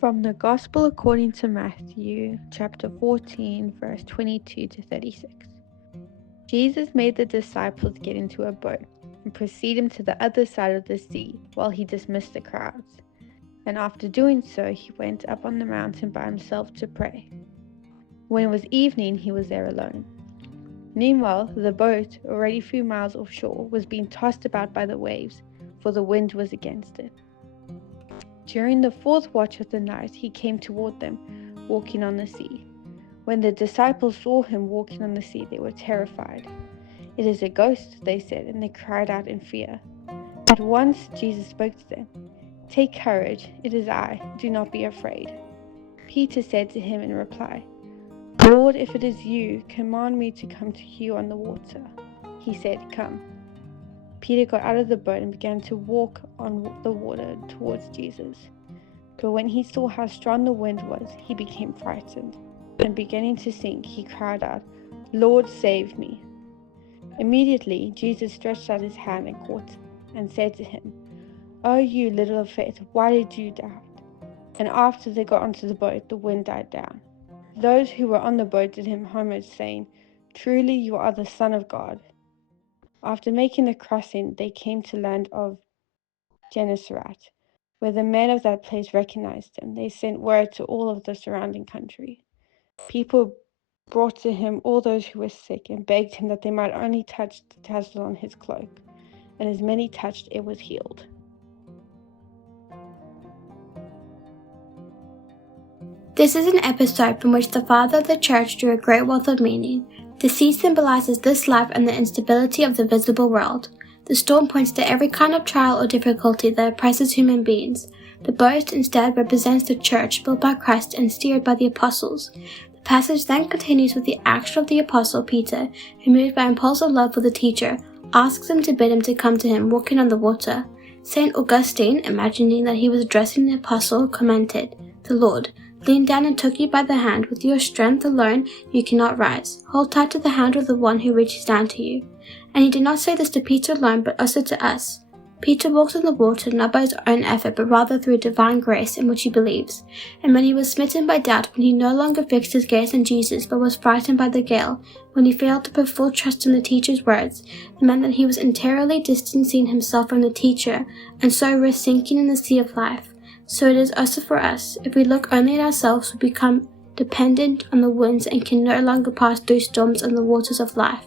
From the Gospel according to Matthew, chapter 14, verse 22 to 36. Jesus made the disciples get into a boat and proceed him to the other side of the sea while he dismissed the crowds. And after doing so, he went up on the mountain by himself to pray. When it was evening, he was there alone. Meanwhile, the boat, already a few miles offshore, was being tossed about by the waves, for the wind was against it. During the fourth watch of the night, he came toward them, walking on the sea. When the disciples saw him walking on the sea, they were terrified. "It is a ghost," they said, and they cried out in fear. At once Jesus spoke to them. "Take courage, it is I, do not be afraid." Peter said to him in reply, "Lord, if it is you, command me to come to you on the water." He said, "Come." Peter got out of the boat and began to walk on the water towards Jesus. But when he saw how strong the wind was, he became frightened, and beginning to sink, he cried out, "Lord, save me." Immediately Jesus stretched out his hand and caught him, and said to him, "O you little of faith, why did you doubt?" And after they got onto the boat, the wind died down. Those who were on the boat did him homage, saying, "Truly you are the Son of God." After making the crossing, they came to land of Gennesaret, where the men of that place recognized him. They sent word to all of the surrounding country. People brought to him all those who were sick and begged him that they might only touch the tassel on his cloak. And as many touched it, was healed. This is an episode from which the Father of the Church drew a great wealth of meaning. The sea symbolizes this life and the instability of the visible world. The storm points to every kind of trial or difficulty that oppresses human beings. The boat instead represents the church built by Christ and steered by the apostles. The passage then continues with the action of the apostle Peter, who, moved by impulsive love for the teacher, asks him to bid him to come to him walking on the water. St. Augustine, imagining that he was addressing the apostle, commented, "The Lord leaned down and took you by the hand. With your strength alone you cannot rise. Hold tight to the hand of the one who reaches down to you." And he did not say this to Peter alone, but also to us. Peter walks on the water not by his own effort, but rather through divine grace in which he believes. And when he was smitten by doubt, when he no longer fixed his gaze on Jesus, but was frightened by the gale, when he failed to put full trust in the teacher's words, it meant that he was entirely distancing himself from the teacher, and so risked sinking in the sea of life. So it is also for us. If we look only at ourselves, we become dependent on the winds and can no longer pass through storms and the waters of life.